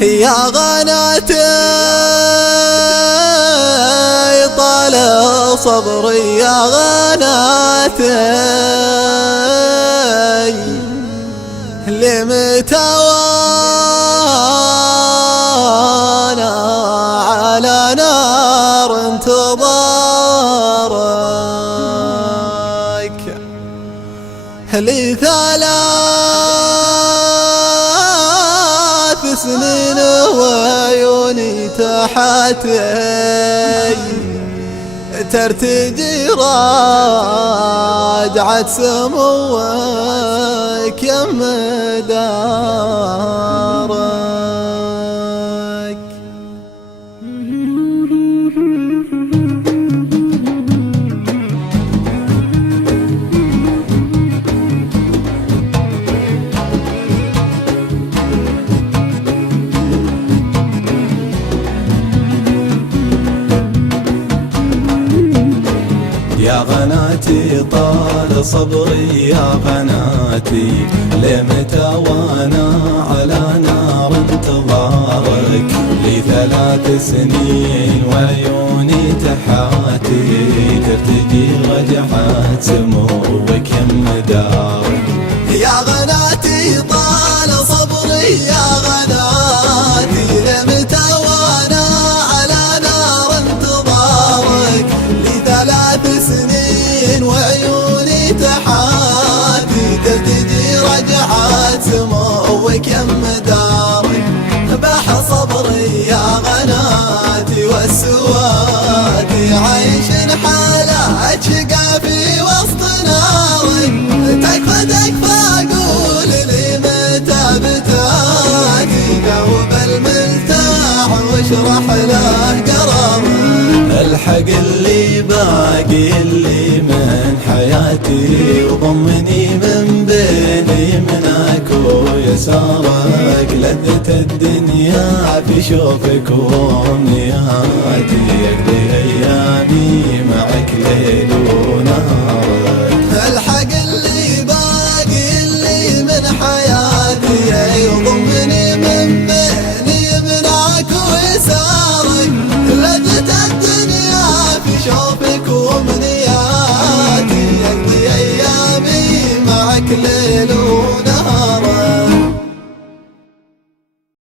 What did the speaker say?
يا غناتي طال صبري يا غناتي لمتى وانا على نار انتظارك لي 3 سنين وعيوني تحتي ترتجي راجعت سموك يم دارك. يا غناتي طال صبري يا غناتي لمتى وانا على نار انتظارك لي 3 سنين وعيوني تحاتي ترتجي رجعت سموك يم دارك. يا غناتي طال صبري يا غناتي لمتى وانا على نار انتظارك لي 3 سنين وعيوني تحاتي ترتجي رجعت سموك يم دارك. باح صبري يا غناتي والسواتي عيش حالات شقا في وسط نارك تكفى اقول لي متى بتاتي قوب الملتاح واشرح له قرارك. الحق اللي باقي اللي من حياتي وضمني من بين يمناك ويسارك لذة الدنيا في شوفك وامنياتي اقضي ايامي معك ليل